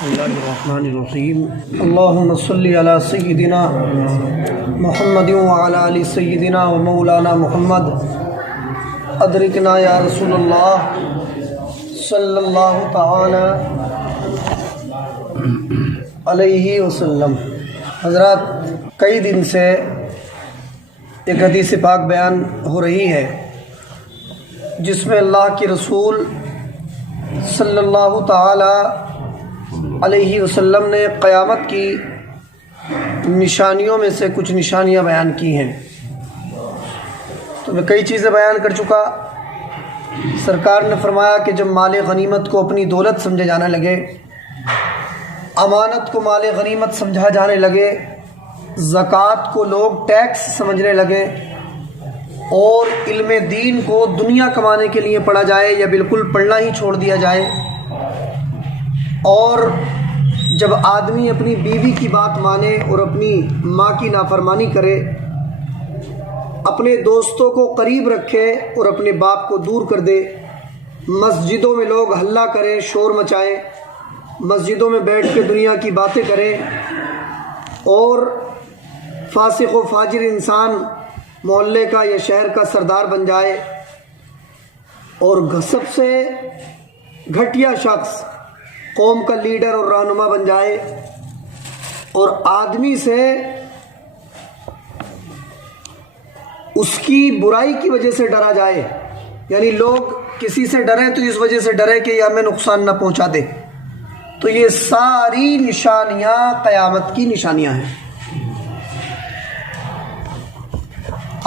بسم اللہ الرحمن الرحیم اللہم صلی علی سیدنا محمد وعلی آل سیدنا و مولانا محمد ادرکنا یا رسول اللہ صلی اللہ تعالی علیہ وسلم۔ حضرات، کئی دن سے ایک حدیث پاک بیان ہو رہی ہے جس میں اللہ کے رسول صلی اللہ تعالی علیہ وسلم نے قیامت کی نشانیوں میں سے کچھ نشانیاں بیان کی ہیں۔ تو میں کئی چیزیں بیان کر چکا۔ سرکار نے فرمایا کہ جب مال غنیمت کو اپنی دولت سمجھا جانے لگے، امانت کو مال غنیمت سمجھا جانے لگے، زکوٰۃ کو لوگ ٹیکس سمجھنے لگے، اور علم دین کو دنیا کمانے کے لیے پڑھا جائے یا بالکل پڑھنا ہی چھوڑ دیا جائے، اور جب آدمی اپنی بیوی کی بات مانے اور اپنی ماں کی نافرمانی کرے، اپنے دوستوں کو قریب رکھے اور اپنے باپ کو دور کر دے، مسجدوں میں لوگ ہلہ کریں، شور مچائیں، مسجدوں میں بیٹھ کے دنیا کی باتیں کریں، اور فاسق و فاجر انسان محلے کا یا شہر کا سردار بن جائے، اور سب سے گھٹیا شخص قوم کا لیڈر اور رہنما بن جائے، اور آدمی سے اس کی برائی کی وجہ سے ڈرا جائے، یعنی لوگ کسی سے ڈریں تو اس وجہ سے ڈرے کہ یہ ہمیں نقصان نہ پہنچا دے۔ تو یہ ساری نشانیاں قیامت کی نشانیاں ہیں۔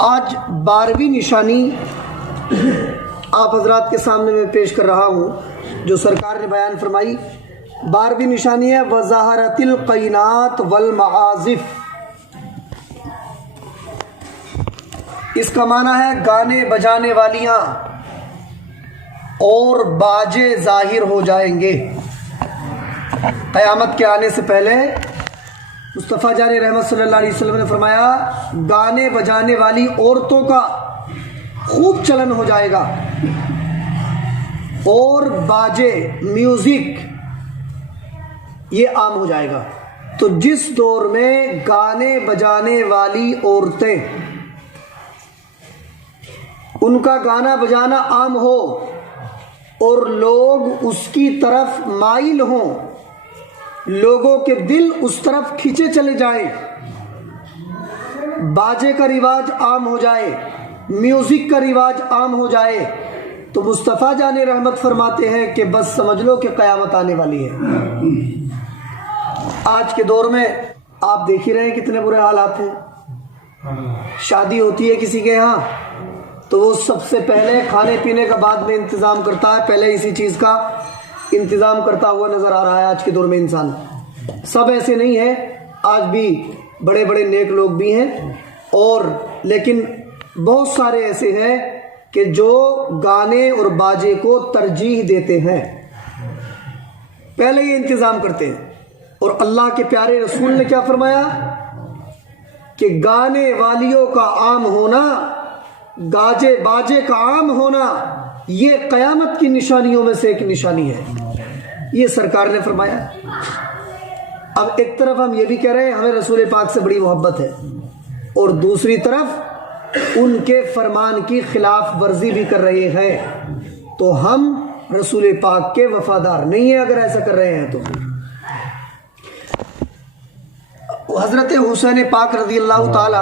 آج 12ویں نشانی آپ حضرات کے سامنے میں پیش کر رہا ہوں جو سرکار نے بیان فرمائی۔ 12ویں نشانی ہے وظاہرت القینات والمعازف۔ اس کا معنی ہے گانے بجانے والیاں اور باجے ظاہر ہو جائیں گے۔ قیامت کے آنے سے پہلے مصطفیٰ جان رحمت صلی اللہ علیہ وسلم نے فرمایا گانے بجانے والی عورتوں کا خوب چلن ہو جائے گا، اور باجے میوزک یہ عام ہو جائے گا۔ تو جس دور میں گانے بجانے والی عورتیں، ان کا گانا بجانا عام ہو اور لوگ اس کی طرف مائل ہوں، لوگوں کے دل اس طرف کھینچے چلے جائیں، باجے کا رواج عام ہو جائے، میوزک کا رواج عام ہو جائے، تو مصطفیٰ جان رحمت فرماتے ہیں کہ بس سمجھ لو کہ قیامت آنے والی ہے۔ آج کے دور میں آپ دیکھ ہی رہے ہیں کتنے برے حالات ہیں۔ شادی ہوتی ہے کسی کے ہاں تو وہ سب سے پہلے کھانے پینے کا بعد میں انتظام کرتا ہے، پہلے اسی چیز کا انتظام کرتا ہوا نظر آ رہا ہے آج کے دور میں انسان۔ سب ایسے نہیں ہیں، آج بھی بڑے بڑے نیک لوگ بھی ہیں، اور لیکن بہت سارے ایسے ہیں کہ جو گانے اور باجے کو ترجیح دیتے ہیں، پہلے یہ انتظام کرتے ہیں۔ اور اللہ کے پیارے رسول نے کیا فرمایا کہ گانے والیوں کا عام ہونا، گاجے باجے کا عام ہونا، یہ قیامت کی نشانیوں میں سے ایک نشانی ہے، یہ سرکار نے فرمایا۔ اب ایک طرف ہم یہ بھی کہہ رہے ہیں ہمیں رسول پاک سے بڑی محبت ہے، اور دوسری طرف ان کے فرمان کی خلاف ورزی بھی کر رہے ہیں، تو ہم رسول پاک کے وفادار نہیں ہیں اگر ایسا کر رہے ہیں تو۔ حضرت حسین پاک رضی اللہ تعالی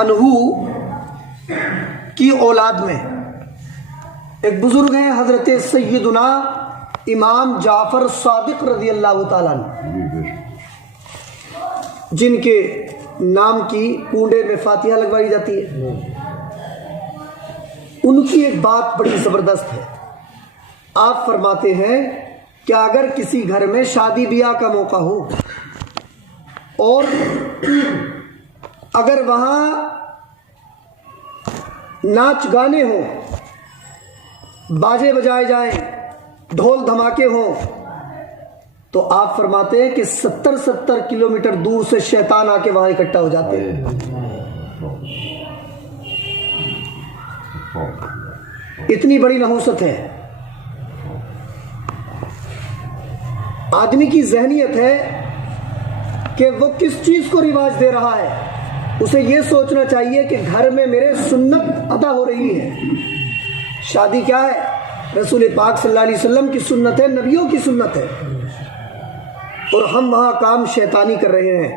عنہ کی اولاد میں ایک بزرگ ہیں حضرت سیدنا امام جعفر صادق رضی اللہ تعالیٰ عنہ، جن کے نام کی کونڈے میں فاتحہ لگوائی جاتی ہے۔ ان کی ایک بات بڑی زبردست ہے۔ آپ فرماتے ہیں کہ اگر کسی گھر میں شادی بیاہ کا موقع ہو اور اگر وہاں ناچ گانے ہوں، باجے بجائے جائیں، ڈھول دھماکے ہوں، تو آپ فرماتے ہیں کہ 70 کلومیٹر دور سے شیطان آ کے وہاں اکٹھا ہو جاتے ہیں۔ اتنی بڑی نحوست ہے۔ آدمی کی ذہنیت ہے کہ وہ کس چیز کو رواج دے رہا ہے. اسے یہ سوچنا چاہیے کہ گھر میں میرے سنت ادا ہو رہی ہے. شادی کیا ہے؟ رسول پاک صلی اللہ علیہ وسلم کی سنت ہے، نبیوں کی سنت ہے، اور ہم وہاں کام شیطانی کر رہے ہیں،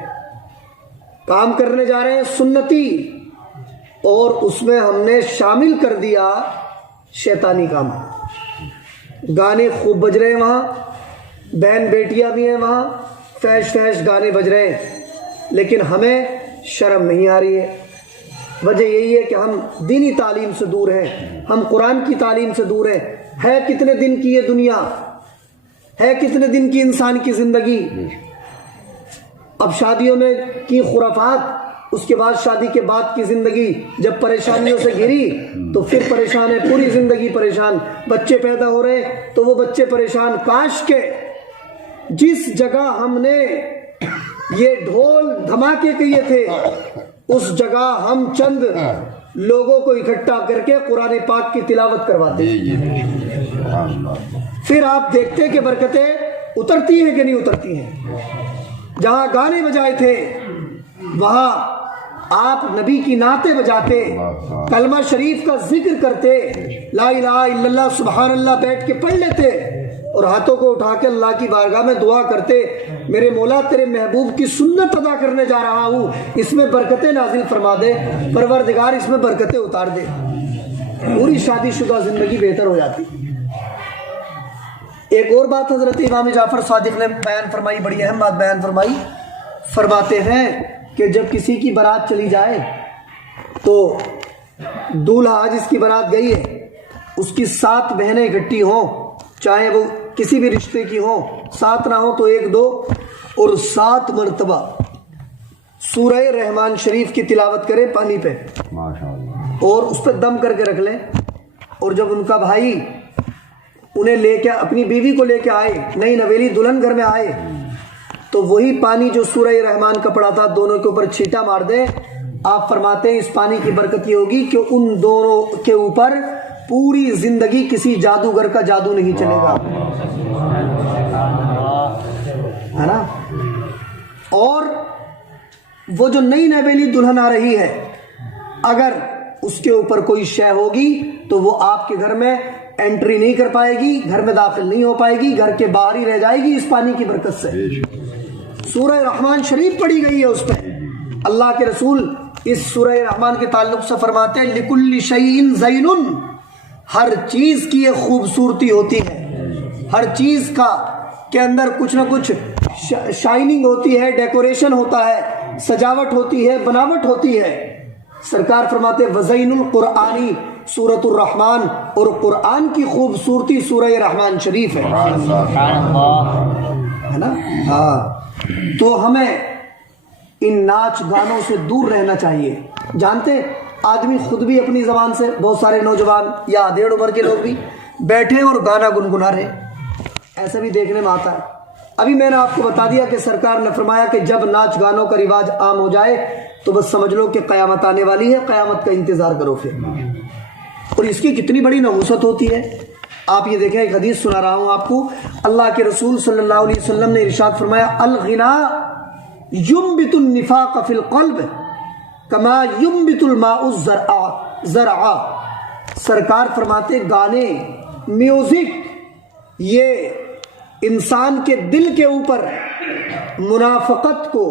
کام کرنے جا رہے ہیں سنتی، اور اس میں ہم نے شامل کر دیا شیطانی کام. گانے خوب بج رہے ہیں وہاں، بہن بیٹیاں بھی ہیں وہاں، فحش گانے بج رہے ہیں، لیکن ہمیں شرم نہیں آ رہی ہے. وجہ یہی ہے کہ ہم دینی تعلیم سے دور ہیں، ہم قرآن کی تعلیم سے دور ہیں. ہے کتنے دن کی یہ دنیا، ہے کتنے دن کی انسان کی زندگی. اب شادیوں میں کی خرافات، اس کے بعد شادی کے بعد کی زندگی جب پریشانیوں سے گھری تو پھر پریشان ہے، پوری زندگی پریشان. بچے پیدا ہو رہے تو وہ بچے پریشان. کاش کے جس جگہ ہم نے یہ ڈھول دھماکے کیے تھے اس جگہ ہم چند لوگوں کو اکٹھا کر کے قرآن پاک کی تلاوت کرواتے، پھر آپ دیکھتے کہ برکتیں اترتی ہیں کہ نہیں اترتی ہیں. جہاں گانے بجائے تھے وہاں آپ نبی کی نعتیں بجاتے، کلمہ شریف کا ذکر کرتے، لا الہ الا اللہ سبحان اللہ بیٹھ کے پڑھ لیتے، اور ہاتھوں کو اٹھا کے اللہ کی بارگاہ میں دعا کرتے، میرے مولا تیرے محبوب کی سنت ادا کرنے جا رہا ہوں، اس میں برکتیں نازل فرما دے، پروردگار اس میں برکتیں اتار دے. پوری شادی شدہ زندگی بہتر ہو جاتی. ایک اور بات حضرت امام جعفر صادق نے بیان فرمائی، بڑی اہم بات بیان فرمائی. فرماتے ہیں کہ جب کسی کی بارات چلی جائے تو دولہا جس کی بارات گئی ہے اس کی 7 بہنیں اکٹھی ہوں، چاہے وہ کسی بھی رشتے کی ہوں، 7 نہ ہوں تو 1-2، اور 7 مرتبہ سورہ رحمان شریف کی تلاوت کرے پانی پہ، اور اس پہ دم کر کے رکھ لیں. اور جب ان کا بھائی انہیں لے کے اپنی بیوی کو لے کے آئے، نئی نویلی دلہن گھر میں آئے، تو وہی پانی جو سورہ رحمان کا پڑا تھا دونوں کے اوپر چھینٹا مار دے. آپ فرماتے ہیں اس پانی کی برکت یہ ہوگی کہ ان دونوں کے اوپر پوری زندگی کسی جادوگر کا جادو نہیں چلے گا، ہے نا. اور وہ جو نئی نویلی دلہن آ رہی ہے، اگر اس کے اوپر کوئی شے ہوگی تو وہ آپ کے گھر میں انٹری نہیں کر پائے گی، گھر میں داخل نہیں ہو پائے گی، گھر کے باہر ہی رہ جائے گی اس پانی کی برکت سے. سورہ رحمان شریف پڑھی گئی ہے اس پہ. اللہ کے رسول اس سورہ رحمان کے تعلق سے فرماتے ہیں لِكُلِّ شَيْءٍ زَيْنٌ، ہر چیز کی ایک خوبصورتی ہوتی ہے، ہر چیز کا کے اندر کچھ نہ کچھ شائننگ ہوتی ہے، ڈیکوریشن ہوتا ہے، سجاوٹ ہوتی ہے، بناوٹ ہوتی ہے. سرکار فرماتے وَزَيْنُ الْقُرْآنِ سورۃ الرحمن، اور قرآن کی خوبصورتی سورہ رحمان شریف ہے، ہے نا. ہاں، تو ہمیں ان ناچ گانوں سے دور رہنا چاہیے. جانتے آدمی خود بھی اپنی زبان سے، بہت سارے نوجوان یا آدھیڑ عمر کے لوگ بھی بیٹھے اور گانا گنگنا رہے، ایسا بھی دیکھنے میں آتا ہے. ابھی میں نے آپ کو بتا دیا کہ سرکار نے فرمایا کہ جب ناچ گانوں کا رواج عام ہو جائے تو بس سمجھ لو کہ قیامت آنے والی ہے، قیامت کا انتظار کرو پھر. اور اس کی کتنی بڑی نحوست ہوتی ہے. آپ یہ دیکھیں، ایک حدیث سنا رہا ہوں آپ کو. اللہ کے رسول صلی اللہ علیہ وسلم نے ارشاد فرمایا الغناء ينبت النفاق في القلب كما ينبت الماء الزرع. سرکار فرماتے گانے، میوزک، یہ انسان کے دل کے اوپر منافقت کو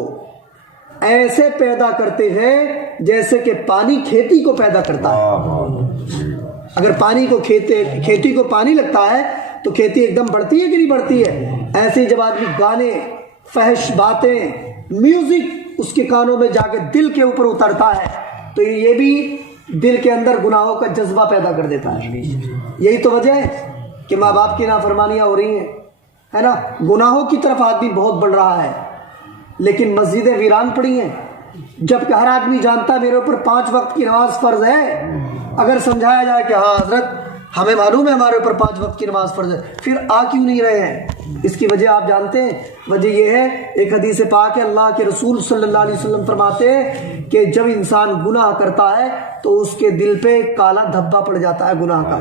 ایسے پیدا کرتے ہیں جیسے کہ پانی کھیتی کو پیدا کرتا ہے. اگر پانی کو کھیتی کو پانی لگتا ہے تو کھیتی ایک دم بڑھتی ہے کہ نہیں بڑھتی ہے؟ ایسے ہی جب آدمی گانے، فحش باتیں، میوزک اس کے کانوں میں جا کے دل کے اوپر اترتا ہے تو یہ بھی دل کے اندر گناہوں کا جذبہ پیدا کر دیتا ہے. یہی تو وجہ ہے کہ ماں باپ کی نافرمانیاں ہو رہی ہیں، ہے نا. گناہوں کی طرف آدمی بہت بڑھ رہا ہے، لیکن مسجدیں ویران پڑی ہیں. جبکہ ہر آدمی جانتا ہے میرے اوپر 5 وقت کی نماز فرض ہے. اگر سمجھایا جائے کہ ہاں حضرت ہمیں معلوم ہے ہمارے اوپر 5 وقت کی نماز فرض ہے، پھر آ کیوں نہیں رہے ہیں؟ اس کی وجہ آپ جانتے ہیں، وجہ یہ ہے، ایک حدیث پاک ہے، اللہ کے رسول صلی اللہ علیہ وسلم فرماتے ہیں کہ جب انسان گناہ کرتا ہے تو اس کے دل پہ کالا دھبا پڑ جاتا ہے گناہ کا.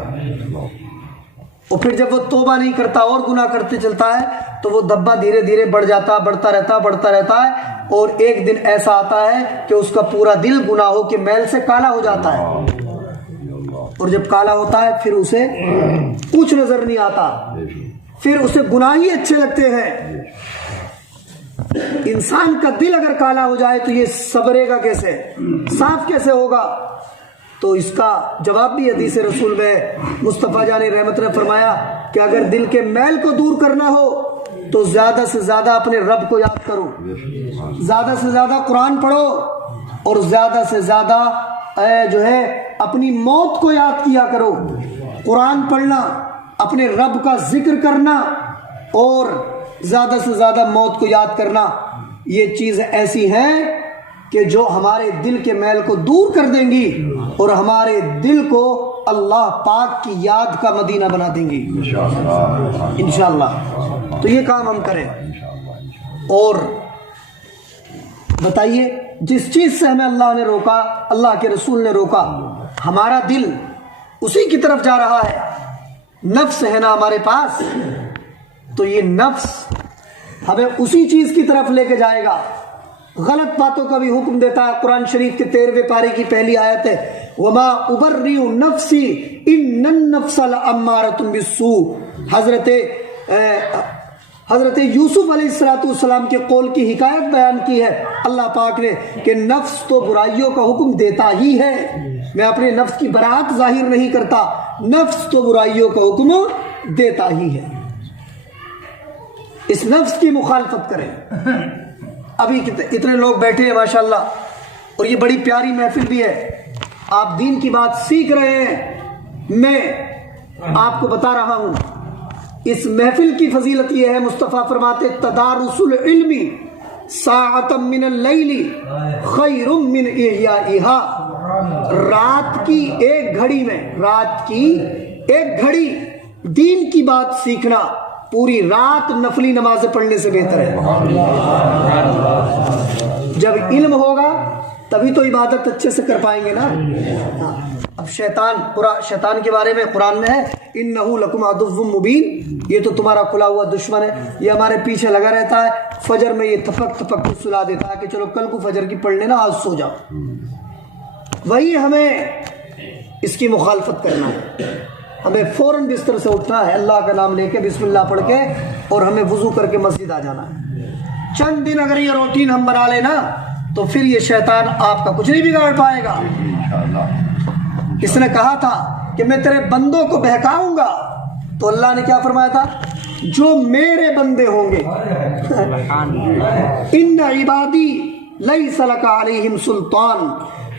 اور پھر جب وہ توبہ نہیں کرتا اور گناہ کرتے چلتا ہے تو وہ دھبا دھیرے دھیرے بڑھتا رہتا ہے اور ایک دن ایسا آتا ہے کہ اس کا پورا دل گناہوں کے میل سے کالا ہو جاتا ہے، اور جب کالا ہوتا ہے پھر اسے کچھ نظر نہیں آتا، پھر اسے گناہ ہی اچھے لگتے ہیں۔ انسان کا دل اگر کالا ہو جائے تو یہ سبرے گا کیسے، صاف کیسے ہوگا؟ تو اس کا جواب بھی حدیث رسول میں مصطفیٰ جان رحمت نے فرمایا کہ اگر دل کے میل کو دور کرنا ہو تو زیادہ سے زیادہ اپنے رب کو یاد کرو، زیادہ سے زیادہ قرآن پڑھو، اور زیادہ سے زیادہ اپنی موت کو یاد کیا کرو۔ قرآن پڑھنا، اپنے رب کا ذکر کرنا اور زیادہ سے زیادہ موت کو یاد کرنا، یہ چیزیں ایسی ہیں کہ جو ہمارے دل کے میل کو دور کر دیں گی اور ہمارے دل کو اللہ پاک کی یاد کا مدینہ بنا دیں گی انشاءاللہ۔ تو یہ کام ہم کریں۔ اور بتائیے، جس چیز سے ہمیں اللہ نے روکا، اللہ کے رسول نے روکا، ہمارا دل اسی کی طرف جا رہا ہے، نفس ہے نا ہمارے پاس، تو یہ نفس ہمیں اسی چیز کی طرف لے کے جائے گا، غلط باتوں کا بھی حکم دیتا ہے۔ قرآن شریف کے 13ویں پارے کی پہلی آیت ہے، وَمَا أُبَرِّئُ نَفْسِي إِنَّ النَّفْسَ لَأَمَّارَةٌ بِالسُّوءِ۔ حضرت یوسف علیہ السلام کے قول کی حکایت بیان کی ہے اللہ پاک نے کہ نفس تو برائیوں کا حکم دیتا ہی ہے، میں اپنے نفس کی براءت ظاہر نہیں کرتا، نفس تو برائیوں کا حکم دیتا ہی ہے۔ اس نفس کی مخالفت کریں۔ ابھی اتنے لوگ بیٹھے ہیں ماشاءاللہ، اور یہ بڑی پیاری محفل بھی ہے، آپ دین کی بات سیکھ رہے ہیں، میں آپ کو بتا رہا ہوں۔ اس محفل کی فضیلت یہ ہے، مصطفیٰ فرماتے تدارس العلم ساعۃ من اللیل خیر من احیائها، رات کی ایک گھڑی دین کی بات سیکھنا پوری رات نفلی نمازیں پڑھنے سے بہتر ہے۔ جب علم ہوگا تبھی تو عبادت اچھے سے کر پائیں گے نا۔ اب شیطان کے بارے میں قرآن میں ہے، انہ لکم عدو مبین، یہ تو تمہارا کھلا ہوا دشمن ہے، یہ ہمارے پیچھے لگا رہتا ہے، فجر میں یہ تھپک تھپک سلا دیتا ہے کہ چلو کل کو فجر کی پڑھ لینا، آج سو جاؤ۔ وہی ہمیں اس کی مخالفت کرنا ہے، ہمیں فوراً بستر سے اٹھنا ہے، اللہ کا نام لے کے بسم اللہ پڑھ کے، اور ہمیں وضو کر کے مسجد آ جانا ہے۔ چند دن اگر یہ روٹین ہم بنا لینا تو پھر یہ شیطان آپ کا کچھ نہیں بگاڑ پائے گا۔ اس نے کہا تھا کہ میں تیرے بندوں کو بہکاؤں گا، تو اللہ نے کیا فرمایا تھا؟ جو میرے بندے ہوں گے، ان عبادی لیس لک علیہم سلطان،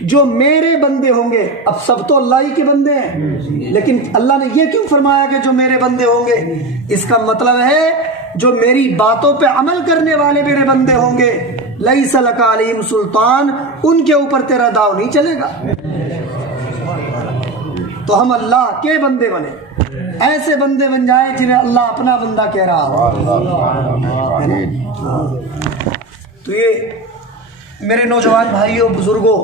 جو میرے بندے ہوں گے۔ اب سب تو اللہ ہی کے بندے ہیں، لیکن اللہ نے یہ کیوں فرمایا کہ جو میرے بندے ہوں گے؟ اس کا مطلب ہے جو میری باتوں پہ عمل کرنے والے میرے بندے ہوں گے، لیس لک علیہم سلطان، ان کے اوپر تیرا داؤ نہیں چلے گا۔ تو ہم اللہ کے بندے بنے، ایسے بندے بن جائیں جنہیں اللہ اپنا بندہ کہہ رہا ہو۔ تو یہ میرے نوجوان بھائیوں بزرگوں،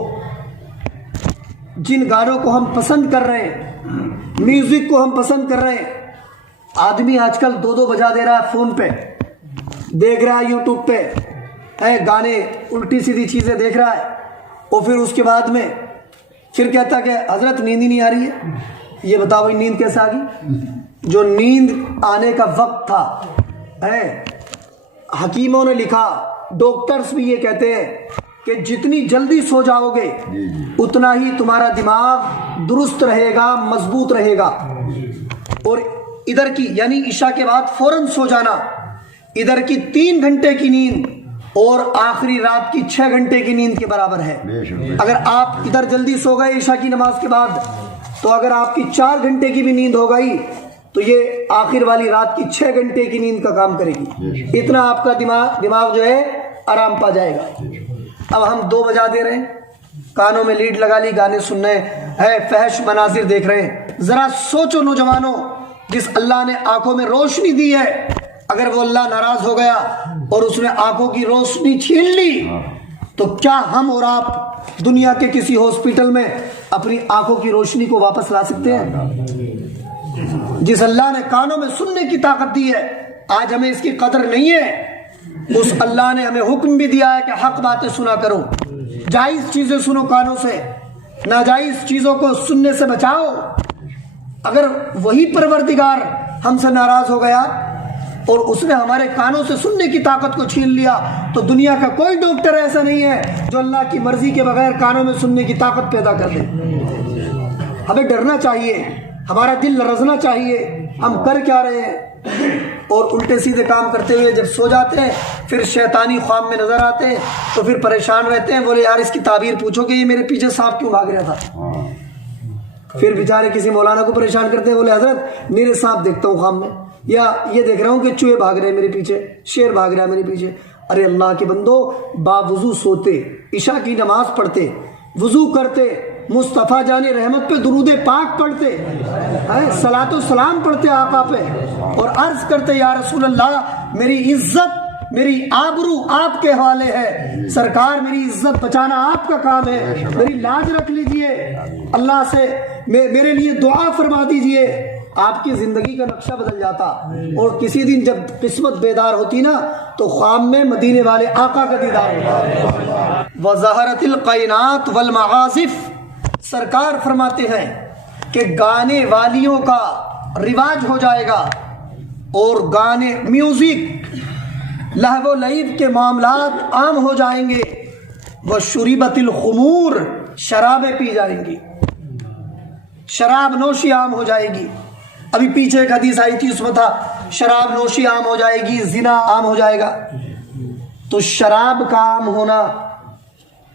جن گانوں کو ہم پسند کر رہے ہیں، میوزک کو ہم پسند کر رہے ہیں، آدمی آج کل 2 بجا دے رہا ہے، فون پہ دیکھ رہا ہے، یوٹیوب پہ ہے گانے، الٹی سیدھی چیزیں دیکھ رہا ہے، اور پھر اس کے بعد میں پھر کہتا کہ حضرت نیند ہی نہیں آ رہی ہے۔ یہ بتاؤ بھائی نیند کیسے آ گئی؟ جو نیند آنے کا وقت تھا ہے، حکیموں نے لکھا، ڈاکٹرز بھی یہ کہتے ہیں کہ جتنی جلدی سو جاؤ گے اتنا ہی تمہارا دماغ درست رہے گا، مضبوط رہے گا۔ اور ادھر کی یعنی عشاء کے بعد فوراً سو جانا، ادھر کی 3 گھنٹے کی نیند اور آخری رات کی 6 گھنٹے کی نیند کے برابر ہے۔ اگر آپ ادھر جلدی سو گئے عشاء کی نماز کے بعد، تو اگر آپ کی 4 گھنٹے کی بھی نیند ہو گئی تو یہ آخر والی رات کی 6 گھنٹے کی نیند کا کام کرے گی۔ اتنا آپ کا دماغ جو ہے آرام پا جائے گا۔ اب ہم 2 بجا دے رہے ہیں، کانوں میں لیڈ لگا لی، گانے سن رہے ہیں، فحش مناظر دیکھ رہے ہیں۔ ذرا سوچو نوجوانوں، جس اللہ نے آنکھوں میں روشنی دی ہے، اگر وہ اللہ ناراض ہو گیا اور اس نے آنکھوں کی روشنی چھین لی، تو کیا ہم اور آپ دنیا کے کسی ہاسپٹل میں اپنی آنکھوں کی روشنی کو واپس لا سکتے ہیں؟ جس اللہ نے کانوں میں سننے کی طاقت دی ہے، آج ہمیں اس کی قدر نہیں ہے، اس اللہ نے ہمیں حکم بھی دیا ہے کہ حق باتیں سنا کرو، جائز چیزیں سنو کانوں سے، ناجائز چیزوں کو سننے سے بچاؤ۔ اگر وہی پروردگار ہم سے ناراض ہو گیا اور اس نے ہمارے کانوں سے سننے کی طاقت کو چھین لیا، تو دنیا کا کوئی ڈاکٹر ایسا نہیں ہے جو اللہ کی مرضی کے بغیر کانوں میں سننے کی طاقت پیدا کر دے۔ ہمیں ڈرنا چاہیے، ہمارا دل لرزنا چاہیے، ہم کر کیا رہے ہیں، اور الٹے سیدھے کام کرتے ہوئے جب سو جاتے ہیں پھر شیطانی خواب میں نظر آتے ہیں تو پھر پریشان رہتے ہیں، بولے یار اس کی تعبیر پوچھو کہ یہ میرے پیچھے سانپ کیوں بھاگ رہا تھا۔ پھر بیچارے کسی مولانا کو پریشان کرتے ہیں، بولے حضرت میرے سانپ دیکھتا ہوں خواب میں، یا یہ دیکھ رہا ہوں کہ چوہے بھاگ رہے ہیں میرے پیچھے، شیر بھاگ رہا ہے میرے پیچھے۔ ارے اللہ کے بندو، باوضو سوتے، عشاء کی نماز پڑھتے، وضو کرتے، مصطفیٰ جان رحمت پہ درود پاک پڑھتے، صلاۃ و سلام پڑھتے آقا پہ، اور عرض کرتے یا رسول اللہ میری عزت، میری آبرو آپ کے حوالے ہے، سرکار میری عزت بچانا آپ کا کام ہے، میری لاج رکھ لیجئے، اللہ سے میرے لیے دعا فرما دیجئے۔ آپ کی زندگی کا نقشہ بدل جاتا، اور کسی دن جب قسمت بیدار ہوتی نا تو خواب میں مدینے والے آقا کا دیدار ہوتا۔ وَظَهَرَتِ الْقَيْنَاتُ وَالْمَعَازِفُ، سرکار فرماتے ہیں کہ گانے والیوں کا رواج ہو جائے گا، اور گانے، میوزک، لہو و لعب کے معاملات عام ہو جائیں گے۔ وَشُرِبَتِ الْخُمُورُ، شرابیں پی جائیں گی، شراب نوشی عام ہو جائے گی۔ ابھی پیچھے ایک حدیث آئی تھی، اس میں تھا شراب نوشی عام ہو جائے گی، زنا عام ہو جائے گا۔ تو شراب کا عام ہونا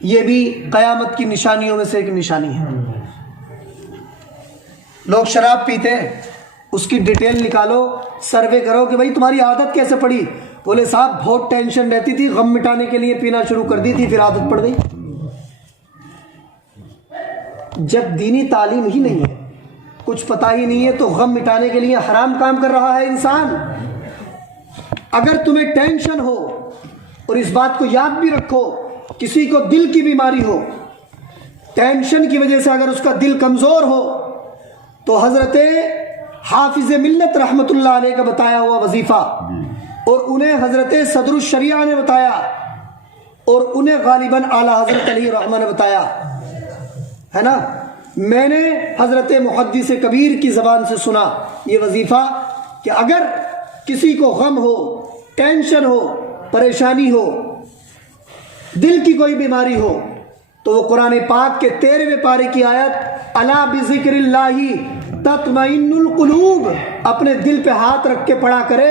یہ بھی قیامت کی نشانیوں میں سے ایک نشانی ہے۔ لوگ شراب پیتے ہیں، اس کی ڈیٹیل نکالو، سروے کرو کہ بھائی تمہاری عادت کیسے پڑی، بولے صاحب بہت ٹینشن رہتی تھی، غم مٹانے کے لیے پینا شروع کر دی تھی، پھر عادت پڑ گئی۔ جب دینی تعلیم ہی نہیں ہے، کچھ پتہ ہی نہیں ہے، تو غم مٹانے کے لیے حرام کام کر رہا ہے انسان۔ اگر تمہیں ٹینشن ہو، اور اس بات کو یاد بھی رکھو، کسی کو دل کی بیماری ہو، ٹینشن کی وجہ سے اگر اس کا دل کمزور ہو، تو حضرت حافظ ملت رحمت اللہ علیہ کا بتایا ہوا وظیفہ، اور انہیں حضرت صدر الشریعہ نے بتایا، اور انہیں غالباً اعلیٰ حضرت علی رحمہ نے بتایا ہے نا۔ میں نے حضرت محدث کبیر کی زبان سے سنا یہ وظیفہ کہ اگر کسی کو غم ہو، ٹینشن ہو، پریشانی ہو، دل کی کوئی بیماری ہو، تو وہ قرآن پاک کے 13ویں پارے کی آیت الا بذکر اللہ تطمئن القلوب اپنے دل پہ ہاتھ رکھ کے پڑھا کرے،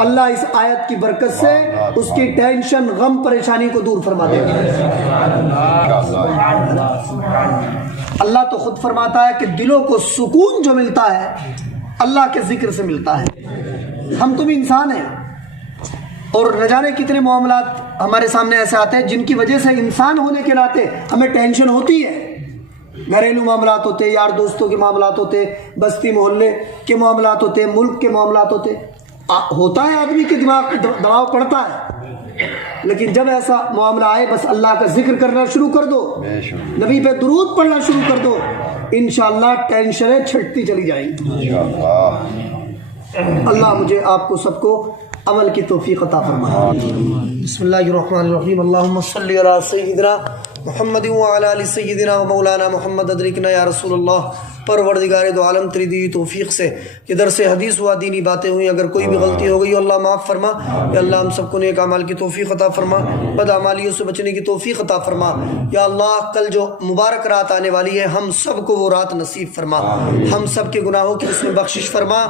اللہ اس آیت کی برکت سے اس کی ٹینشن، غم، پریشانی کو دور فرما دے گا۔ اللہ تو خود فرماتا ہے کہ دلوں کو سکون جو ملتا ہے اللہ کے ذکر سے ملتا ہے۔ ہم تم انسان ہیں، اور نہ جانے کتنے معاملات ہمارے سامنے ایسے آتے ہیں جن کی وجہ سے انسان ہونے کے ناطے ہمیں ٹینشن ہوتی ہے۔ گھریلو معاملات ہوتے، یار دوستوں کے معاملات ہوتے، بستی محلے کے معاملات ہوتے، ملک کے معاملات ہوتے، ہوتا ہے آدمی کے دماغ پہ دباؤ پڑتا ہے، لیکن جب ایسا معاملہ آئے بس اللہ کا ذکر کرنا شروع کر دو، نبی پہ درود پڑھنا شروع کر دو، انشاءاللہ ٹینشنیں چھٹتی چلی جائیں گی۔ اللہ مجھے آپ کو سب کو عمل کی توفیق عطا فرمائے۔ بسم اللہ الرحمن الرحیم، اللہم صلی علی سیدنا محمد وعلی آل سیدنا و مولانا محمد، ادرکنا یا رسول اللہ۔ پروردگار دو عالم تیری دی توفیق سے کہ درس حدیث ہوا، دینی باتیں ہوئیں، اگر کوئی بھی غلطی ہو گئی اللہ معاف فرما، یا اللہ ہم سب کو نیک اعمال کی توفیق عطا فرما، بد اعمالیوں سے بچنے کی توفیق عطا فرما۔ یا اللہ کل جو مبارک رات آنے والی ہے ہم سب کو وہ رات نصیب فرما، ہم سب کے گناہوں کی اس میں بخشش فرما۔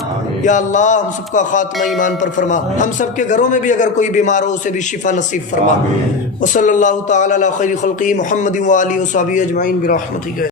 یا اللہ ہم سب کا خاتمہ ایمان پر فرما، ہم سب کے گھروں میں بھی اگر کوئی بیمار ہو اسے بھی شفا نصیب فرما۔ وصلی اللہ تعالی علی خیر خلقہ محمد و آلہ و صحبہ اجمعین برحمتک۔